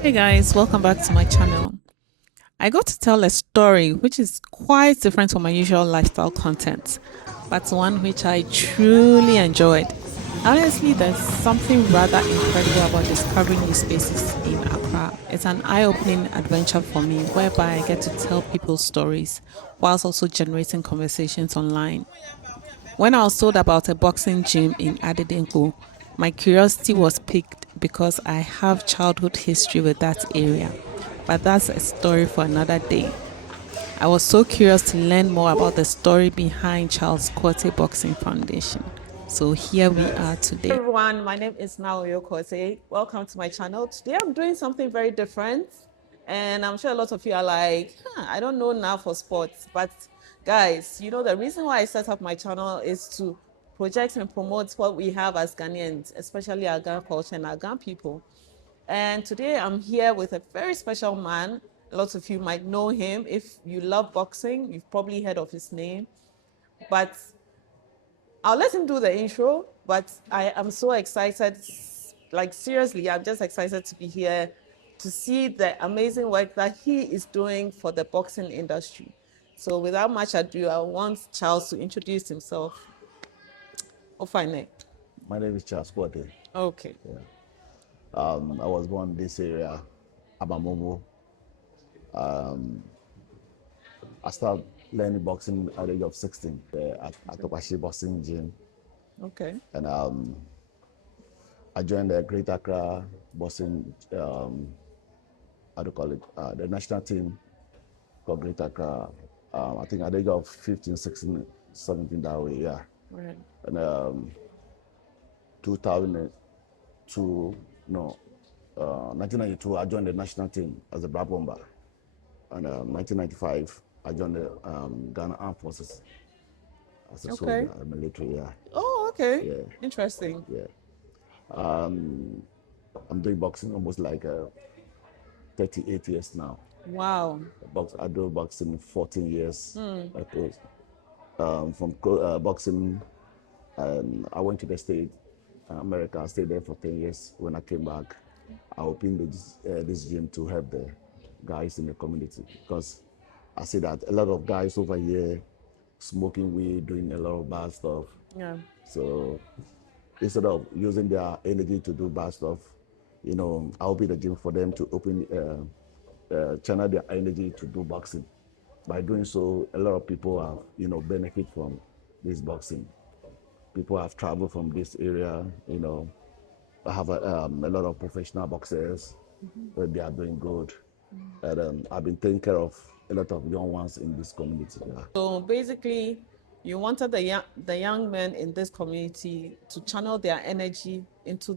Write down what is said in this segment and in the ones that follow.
Hey guys, welcome back to my channel. I got to tell a story which is quite different from my usual lifestyle content, but one which I truly enjoyed. Honestly, there's something rather incredible about discovering new spaces in Accra. It's an eye-opening adventure for me whereby I get to tell people stories whilst also generating conversations online. When I was told about a boxing gym in Adedenkpo, my curiosity was piqued because I have childhood history with that area. But that's a story for another day. I was so curious to learn more about the story behind Charles Quartey Boxing Foundation. So here we are today. Hey everyone, my name is Naoyo Quartey. Welcome to my channel. Today I'm doing something very different. And I'm sure a lot of you are like, I don't know now for sports. But guys, the reason why I set up my channel is to project and promote what we have as Ghanaians, especially our Ghan culture and our Ghan people. And today I'm here with a very special man. Lots of you might know him. If you love boxing, you've probably heard of his name. But I'll let him do the intro. But I am so excited. Like, seriously, I'm just excited to be here to see the amazing work that he is doing for the boxing industry. So, without much ado, I want Charles to introduce himself. Oh, fine. My name is Charles Quartey. Okay. I was born in this area, Abamomo. I started learning boxing at the age of 16 at Topashi Boxing Gym. Okay. And I joined the Great Accra Boxing, how do you call it, the national team called Great Accra. I think at the age of 15, 16, 17 that way, yeah. Right. And 2002, no, 1992, I joined the national team as a black bomber. And 1995, I joined the Ghana Armed Forces as a Okay. soldier, military. Yeah, Oh, okay. yeah, Interesting. yeah. I'm doing boxing almost like 38 years now. Wow. I do boxing 14 years. Okay. From boxing, I went to the state, America. I stayed there for 10 years. When I came back, I opened this gym to help the guys in the community because I see that a lot of guys over here smoking weed, doing a lot of bad stuff. Yeah. So instead of using their energy to do bad stuff, I open the gym for them to channel their energy to do boxing. By doing so, a lot of people have, benefit from this boxing. People have traveled from this area, I have a lot of professional boxers, but they are doing good. And I've been taking care of a lot of young ones in this community. Yeah. So basically, you wanted the young men in this community to channel their energy into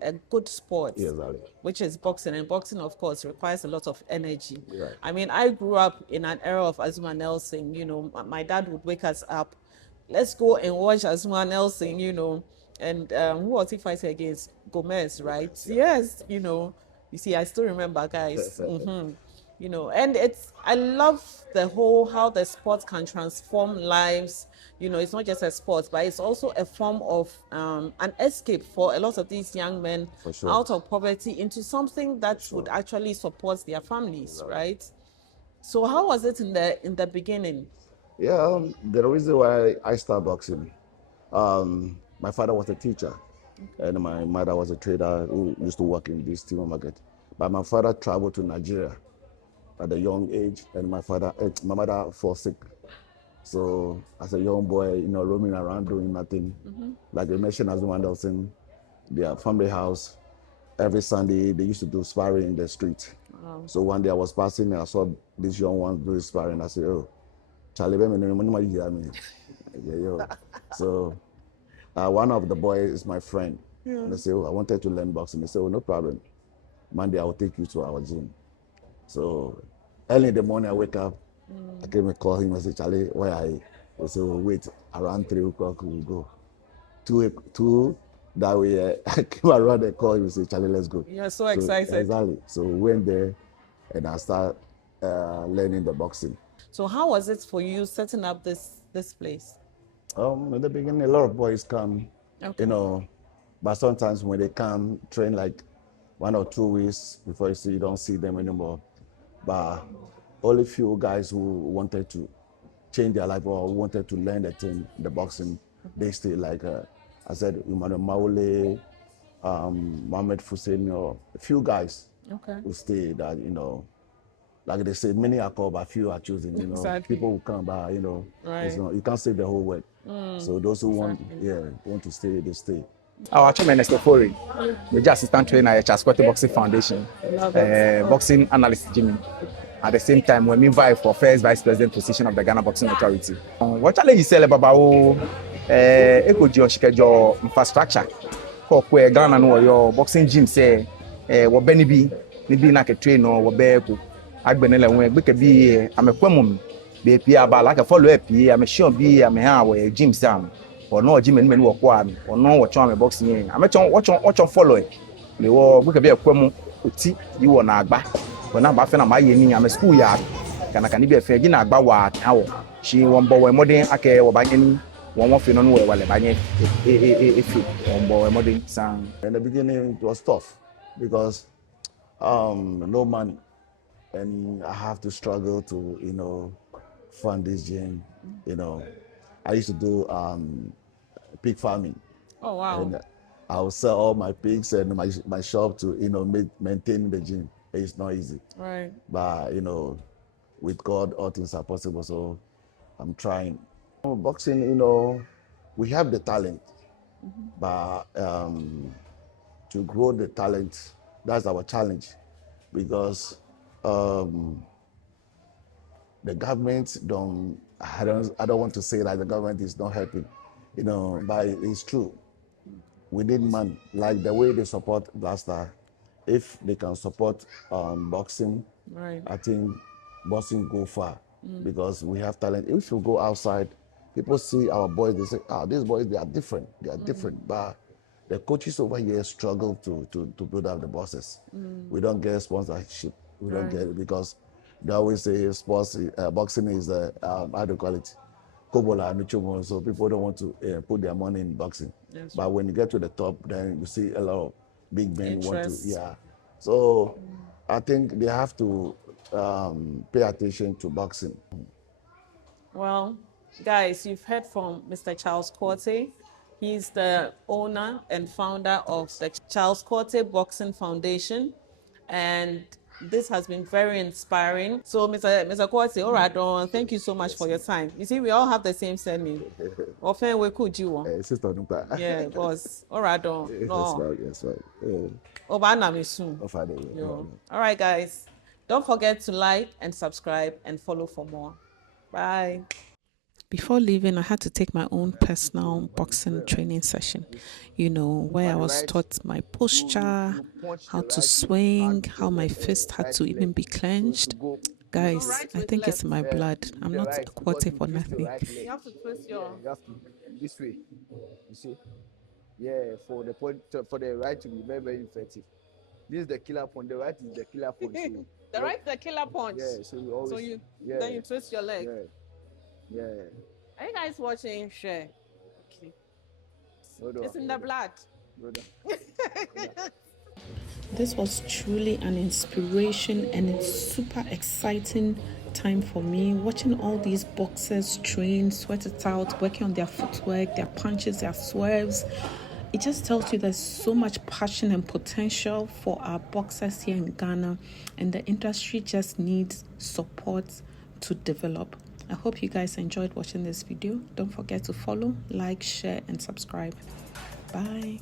a good sport, Yes, Ali. which is boxing. And boxing, of course, requires a lot of energy. Right. I mean, I grew up in an era of Azuma Nelson. My dad would wake us up, let's go and watch Azuma Nelson. And who was he fighting against? Gomez, right? Yes. You see, I still remember, guys. And I love the whole how the sport can transform lives. It's not just a sport, but it's also a form of an escape for a lot of these young men For sure. out of poverty into something that would actually support their families, right? So how was it in the beginning? Yeah, the reason why I started boxing, my father was a teacher, and my mother was a trader who used to work in this timber market. But my father traveled to Nigeria at a young age, and my mother fell sick. So as a young boy, roaming around doing nothing, like I mentioned, as one Nelson, their family house, every Sunday they used to do sparring in the street. Wow. So one day I was passing and I saw these young ones doing sparring. I said, "Oh, Charlie, hear me." Yeah, yo. So one of the boys is my friend. And they say, "Oh, I wanted to learn boxing." They say, "Oh, no problem. Monday I will take you to our gym." So early in the morning I wake up, I came and call him. I said, "Charlie, where are you?" He said, "Oh, wait, around 3 o'clock we'll go." Two that way, I came around and called him and said, "Charlie, let's go." You're so excited. Exactly. So we went there and I started learning the boxing. So how was it for you setting up this place? In the beginning, a lot of boys come, Okay. but sometimes when they come, train like 1 or 2 weeks before you don't see them anymore. But only few guys who wanted to change their life or wanted to learn the boxing, they stay. Like I said, Emmanuel Maule, Mohamed Fusenio, a few guys who stay that, like they say, many are called, but few are choosing. Exactly. People will come by. Right. You can't save the whole world. So those who want to stay, they stay. Our chairman is Fori, major assistant trainer at Quartey Boxing Foundation, boxing analyst Jimmy. At the same time, we invite for first vice president position of the Ghana Boxing Authority. What challenge is about eco infrastructure? Where Ghana no your boxing gym say, what Benny na ke train or what be agbenele when we can be I'm a kwemum be pia ba like follow up I'm sure be I'm here gym sam. Or no gym and men work one, or no watch on boxing. I'm watch on follow it. We could be a quemo, uti, you on Agba. When I'm baffing my year, I'm a school yard. Can be a fair dinner about how she won't bow a modern ake or by any one of you know while by if you won't bow a modern sound. In the beginning, it was tough because no money, and I have to struggle to fund this gym. I used to do pig farming. Oh, wow. And I will sell all my pigs and my shop to maintain the gym. It's not easy. Right. But with God, all things are possible. So I'm trying. Boxing, we have the talent, but to grow the talent, that's our challenge, because the government I don't want to say that the government is not helping, but it's true. We need money, like the way they support Blaster. If they can support boxing, Right. I think boxing go far, because we have talent. If you go outside, people see our boys, they say, these boys, they are different. They are different. But the coaches over here struggle to build up the bosses. We don't get sponsorship. We don't get it, because they always say sports, boxing is, how do you call it? Kobola, Michomo, so people don't want to put their money in boxing. That's But when you get to the top, then you see a lot of big men want to, Interest. So I think they have to pay attention to boxing. Well, guys, you've heard from Mr. Charles Quartey. He's the owner and founder of the Charles Quartey Boxing Foundation. And this has been very inspiring. So, Mr. Quartey, all right, thank you so much for your time. You see, we all have the same surname. Often we could you. Sister Nupa. Yeah, boss. All right, no. Yes, right. Obanami soon. Yeah. All right, guys. Don't forget to like and subscribe and follow for more. Bye. Before leaving, I had to take my own personal boxing training session, where I was taught my posture, how to swing, how my fist had to even be clenched. Guys, I think it's in my blood. I'm not a Quartey for nothing. You have to twist your. You have to this way. You see? Yeah, for the right to be very, very effective. This is the killer point. The right is the killer point. The right is the killer punch. Yeah, so you always. Then you twist your leg. Yeah. Are you guys watching? Share. Okay. It's in the blood. This was truly an inspiration, and it's super exciting time for me, watching all these boxers train, sweat it out, working on their footwork, their punches, their swerves. It just tells you there's so much passion and potential for our boxers here in Ghana, and the industry just needs support to develop. I hope you guys enjoyed watching this video. Don't forget to follow, like, share, and subscribe. Bye.